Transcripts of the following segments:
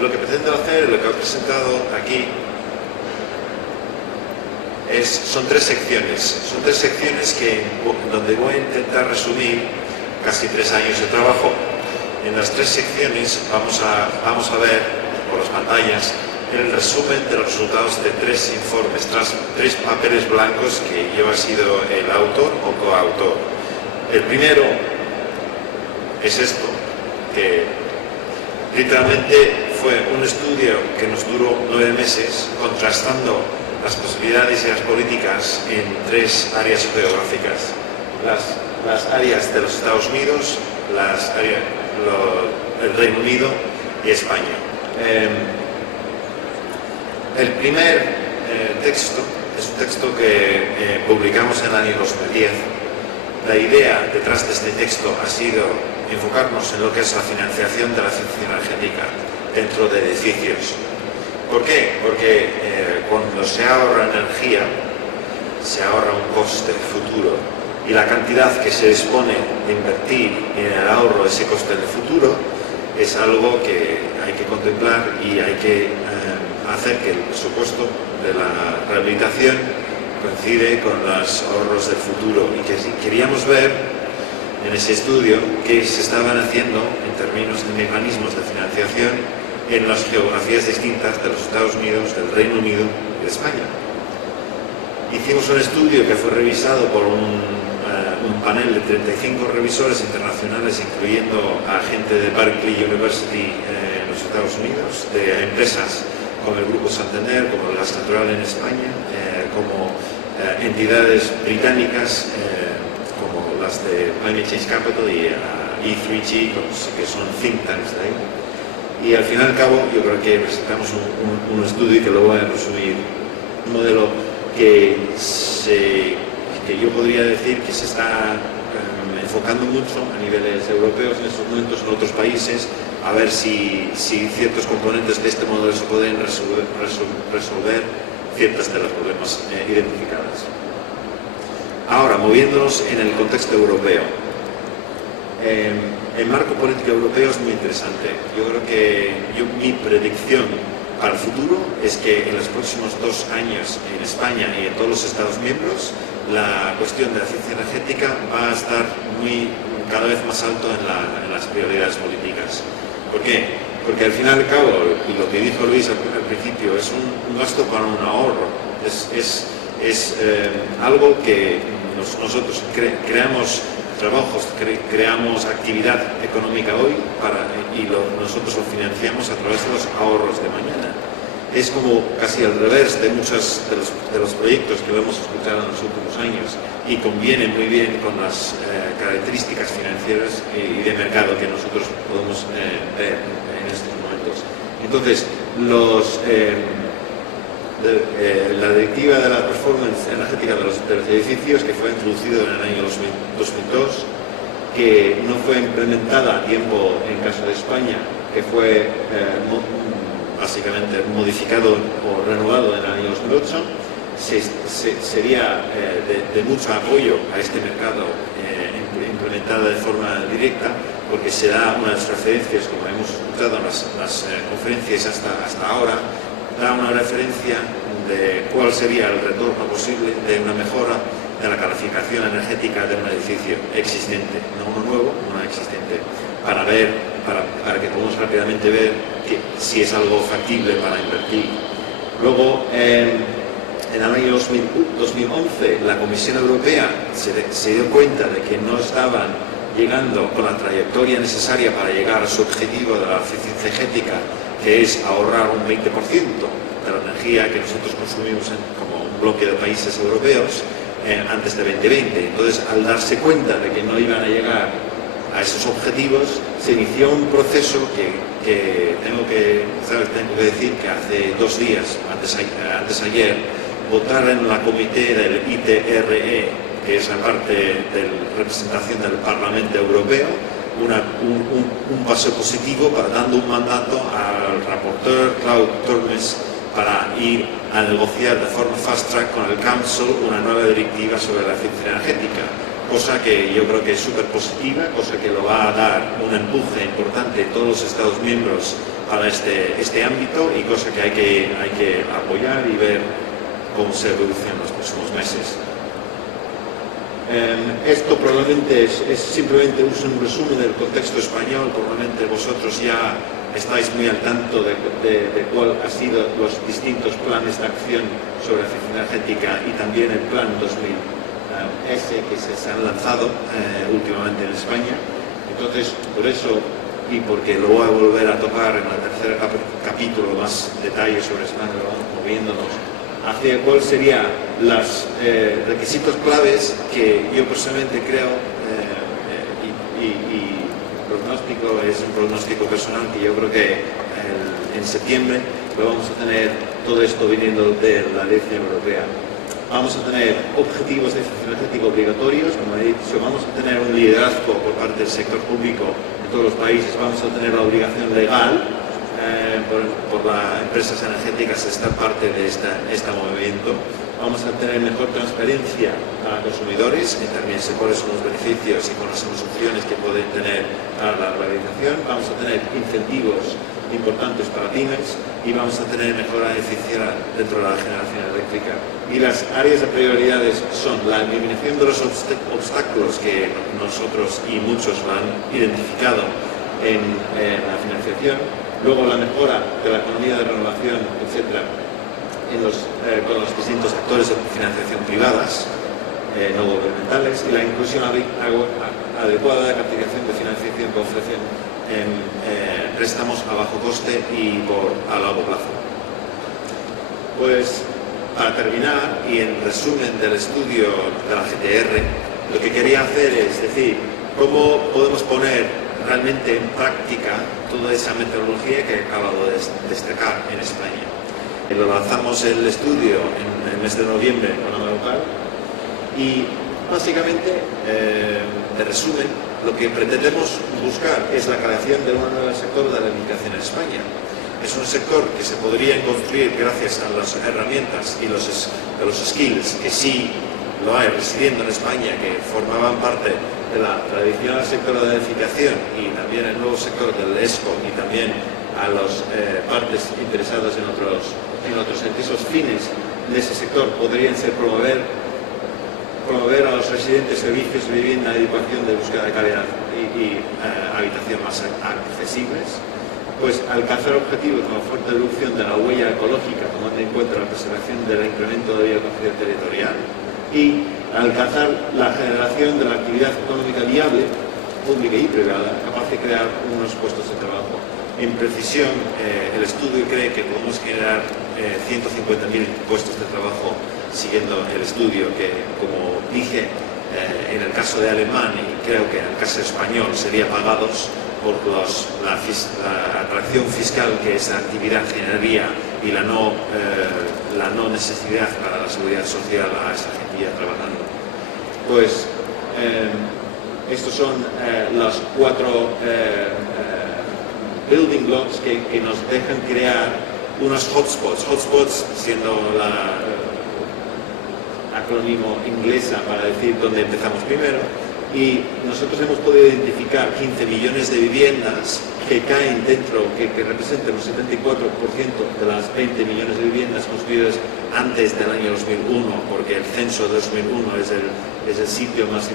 Lo que pretendo hacer, lo que he presentado aquí, son tres secciones. Son tres secciones donde voy a intentar resumir casi 3 años de trabajo. En las tres secciones vamos a ver por las pantallas el resumen de los resultados de 3 informes, 3 papeles blancos que yo he sido el autor o coautor. El primero es esto, que literalmente fue un estudio que nos duró 9 meses contrastando las posibilidades y las políticas en 3 áreas geográficas. Las áreas de los Estados Unidos, el Reino Unido y España. El primer texto es un texto que publicamos en el año 2010. La idea detrás de este texto ha sido enfocarnos en lo que es la financiación de la eficiencia energética dentro de edificios. ¿Por qué? Porque cuando se ahorra energía, se ahorra un coste futuro, y la cantidad que se dispone de invertir en el ahorro de ese coste del futuro es algo que hay que contemplar y hay que hacer que el presupuesto de la rehabilitación coincide con los ahorros del futuro, y que si queríamos ver en ese estudio qué se estaban haciendo en términos de mecanismos de financiación en las geografías distintas de los Estados Unidos, del Reino Unido y de España. Hicimos un estudio que fue revisado por un panel de 35 revisores internacionales, incluyendo a gente de Berkeley University en los Estados Unidos, de empresas como el Grupo Santander, como el Gas Natural en España, como entidades británicas como las de Climate Change Capital y E3G, que son think tanks de ahí. Y al fin y al cabo yo creo que presentamos un estudio que lo voy a resumir, un modelo que yo podría decir que se está enfocando mucho a niveles europeos en estos momentos, en otros países, a ver si ciertos componentes de este modelo se pueden resolver ciertos de los problemas identificados. Ahora, moviéndonos en el contexto europeo. El marco político europeo es muy interesante. Yo creo que mi predicción para el futuro es que en los próximos 2 años en España y en todos los Estados miembros la cuestión de la eficiencia energética va a estar cada vez más alto en las prioridades políticas. ¿Por qué? Porque al final y al cabo, y lo que dijo Luis al principio, es un gasto para un ahorro. Es algo que nosotros creamos trabajos, creamos actividad económica hoy y nosotros lo financiamos a través de los ahorros de mañana. Es como casi al revés de muchos de los proyectos que lo hemos escuchado en los últimos años, y conviene muy bien con las características financieras y de mercado que nosotros podemos ver en estos momentos. Entonces, la directiva de la performance energética de los edificios, que fue introducido en el año 2002, que no fue implementada a tiempo en caso de España, que fue básicamente modificado o renovado en el año 2008, sería de mucho apoyo a este mercado implementada de forma directa, porque se da unas referencias, como hemos escuchado en las conferencias hasta ahora, da una referencia de cuál sería el retorno posible de una mejora de la calificación energética de un edificio existente, no uno nuevo, uno existente, para que podamos rápidamente ver si es algo factible para invertir. Luego, en el año 2011, la Comisión Europea se dio cuenta de que no estaban llegando con la trayectoria necesaria para llegar a su objetivo de la eficiencia energética, que es ahorrar un 20% de la energía que nosotros consumimos como un bloque de países europeos antes de 2020. Entonces, al darse cuenta de que no iban a llegar a esos objetivos, se inició un proceso que tengo que decir que hace 2 días, antes ayer, votaron en la comité del ITRE, que es la parte de representación del Parlamento Europeo, un paso positivo dando un mandato al rapporteur Claude Turmes para ir a negociar de forma fast track con el Council una nueva directiva sobre la eficiencia energética, cosa que yo creo que es súper positiva, cosa que lo va a dar un empuje importante a todos los Estados miembros para este ámbito y cosa que hay que apoyar y ver cómo se evoluciona en los próximos meses. Esto probablemente es simplemente un resumen del contexto español. Probablemente vosotros ya estáis muy al tanto de cuál han sido los distintos planes de acción sobre eficiencia energética y también el plan 2000S que se han lanzado últimamente en España. Entonces, por eso, y porque lo voy a volver a tocar en el tercer capítulo, más detalles sobre España, lo vamos moviéndonos hacia cuáles serían los requisitos claves que yo personalmente creo, y pronóstico es un pronóstico personal, que yo creo que en septiembre lo vamos a tener todo esto viniendo de la Dirección Europea. Vamos a tener objetivos de eficiencia energética obligatorios, como he dicho, vamos a tener un liderazgo por parte del sector público en todos los países, vamos a tener la obligación legal por las empresas energéticas de estar parte de este movimiento. Vamos a tener mejor transparencia a consumidores, y también sé cuáles son los beneficios y cuáles son las opciones que pueden tener para la rehabilitación. Vamos a tener incentivos importantes para pymes y vamos a tener mejora de eficiencia dentro de la generación eléctrica. Y las áreas de prioridades son la eliminación de los obstáculos que nosotros y muchos lo han identificado en la financiación. Luego la mejora de la economía de renovación, etcétera, con los distintos actores de financiación privadas, no gubernamentales, y la inclusión adecuada de la captación de financiación que ofrecen préstamos a bajo coste y a largo plazo. Pues para terminar, y en resumen del estudio de la GTR, lo que quería hacer es decir cómo podemos poner realmente en práctica toda esa metodología que he acabado de destacar en España. Lo lanzamos el estudio en el mes de noviembre con la local y básicamente, de resumen, lo que pretendemos buscar es la creación de un nuevo sector de la edificación en España. Es un sector que se podría construir gracias a las herramientas y los skills que sí lo hay residiendo en España, que formaban parte de la tradicional sector de la edificación y también el nuevo sector del ESCO y también a las partes interesadas en otros esos fines de ese sector podrían ser promover a los residentes servicios de vivienda y educación de búsqueda de calidad y habitación más accesibles, pues alcanzar objetivos con la fuerte reducción de la huella ecológica, tomando en cuenta la preservación del incremento de biodiversidad territorial, y alcanzar la generación de la actividad económica viable, pública y privada, capaz de crear unos puestos de trabajo. En precisión, el estudio cree que podemos generar 150.000 puestos de trabajo siguiendo el estudio que, como dije, en el caso de alemán y creo que en el caso español sería pagados por la atracción fiscal que esa actividad generaría y la no necesidad para la seguridad social a esa gente ya trabajando. Pues estos son los 4 building blocks que nos dejan crear unos hotspots siendo la acrónimo inglesa para decir dónde empezamos primero, y nosotros hemos podido identificar 15 millones de viviendas que caen dentro, que representan el 74% de las 20 millones de viviendas construidas antes del año 2001, porque el censo de 2001 es el sitio más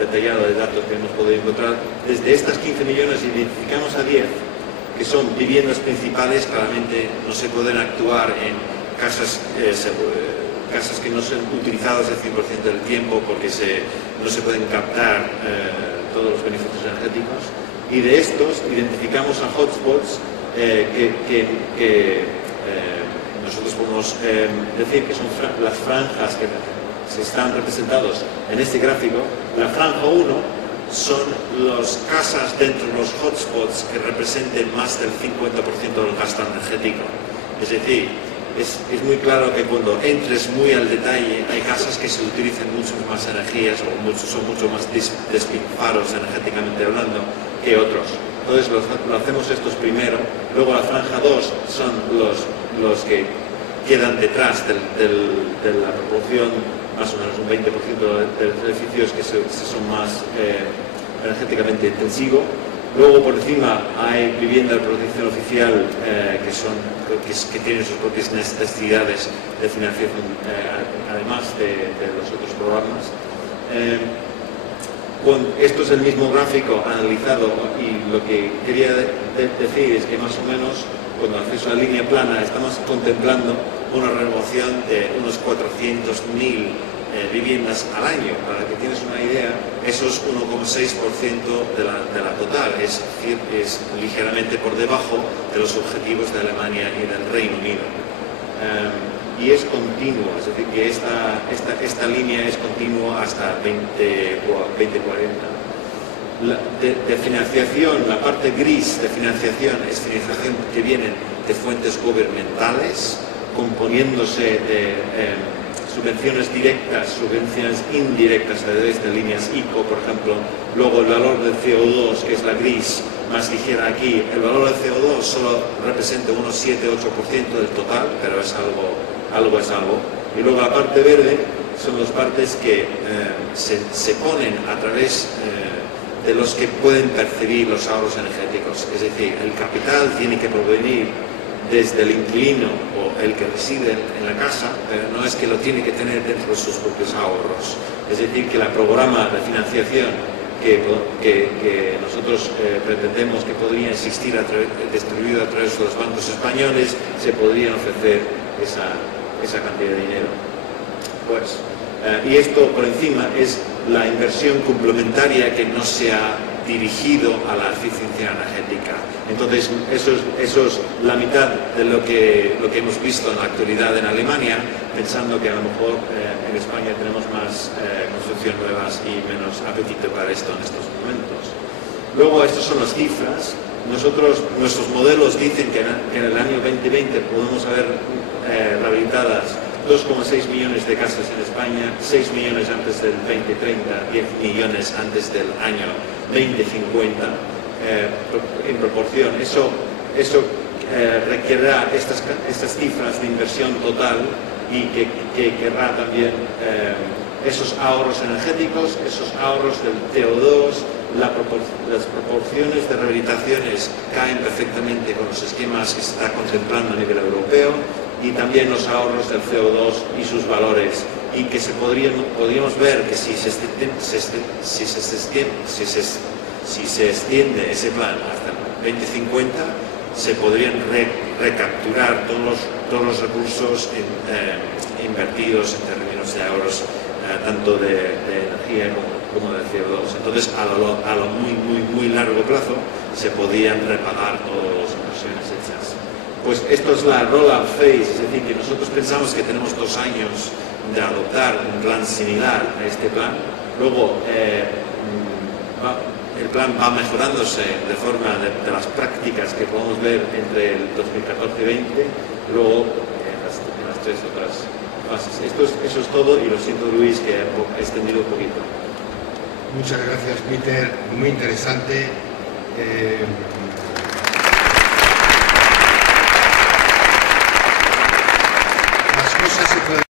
detallado de datos que hemos podido encontrar. Desde estas 15 millones identificamos a 10 que son viviendas principales. Claramente no se pueden actuar en casas que no son utilizadas el 100% del tiempo porque no se pueden captar todos los beneficios energéticos, y de estos identificamos a hotspots que nosotros podemos decir que son las franjas que se están representados en este gráfico. La franja 1 son las casas dentro de los hotspots que representen más del 50% del gasto energético. Es decir, es muy claro que cuando entres muy al detalle hay casas que se utilizan mucho más energías o son mucho más despilfarros energéticamente hablando que otros. Entonces lo hacemos estos primero. Luego la franja 2 son los que quedan detrás de la proporción, más o menos un 20% de los edificios que son más energéticamente intensivos. Luego por encima hay vivienda de protección oficial que tienen sus propias necesidades de financiación, además de los otros programas. Esto es el mismo gráfico analizado, y lo que quería decir es que más o menos cuando haces una línea plana estamos contemplando una renovación de unos 400.000 viviendas al año. Para que tienes una idea, eso es 1,6% de la total, es decir, es ligeramente por debajo de los objetivos de Alemania y del Reino Unido. Y es continuo, es decir, que esta línea es continua hasta 2040. De financiación, la parte gris de financiación es financiación que viene de fuentes gubernamentales, componiéndose de subvenciones directas, subvenciones indirectas a través de líneas ICO, por ejemplo. Luego el valor del CO2, que es la gris más ligera aquí, el valor del CO2 solo representa unos 7-8% del total, pero es algo es algo. Y luego la parte verde son las partes que se ponen a través de los que pueden percibir los ahorros energéticos. Es decir, el capital tiene que provenir desde el inquilino o el que reside en la casa, pero no es que lo tiene que tener dentro de sus propios ahorros. Es decir, que el programa de financiación que nosotros pretendemos que podría existir distribuido a través de los bancos españoles, se podrían ofrecer esa cantidad de dinero. Y esto por encima es la inversión complementaria que no se ha dirigido a la eficiencia energética. Entonces, eso es la mitad de lo que hemos visto en la actualidad en Alemania, pensando que a lo mejor en España tenemos más construcción nuevas y menos apetito para esto en estos momentos. Luego, estas son las cifras. Nuestros modelos dicen que en el año 2020 podemos haber rehabilitadas 2,6 millones de casas en España, 6 millones antes del 2030, 10 millones antes del año 2050, en proporción. Eso requerirá estas cifras de inversión total, y que querrá también esos ahorros energéticos, esos ahorros del CO2, las proporciones de rehabilitaciones caen perfectamente con los esquemas que se está contemplando a nivel europeo, y también los ahorros del CO2 y sus valores, y que podríamos ver que si se extiende ese plan hasta 2050, se podrían recapturar todos los recursos invertidos en términos de ahorros, tanto de energía como de CO2. Entonces, a lo muy largo plazo se podrían repagar todas las inversiones hechas. Pues esto es la roll-up phase, es decir, que nosotros pensamos que tenemos 2 años de adoptar un plan similar a este plan. Luego el plan va mejorándose de forma de las prácticas que podemos ver entre el 2014 y 2020, luego en las 3 otras fases. Eso es todo, y lo siento, Luis, que he extendido un poquito. Muchas gracias, Peter, muy interesante. Las cosas se pueden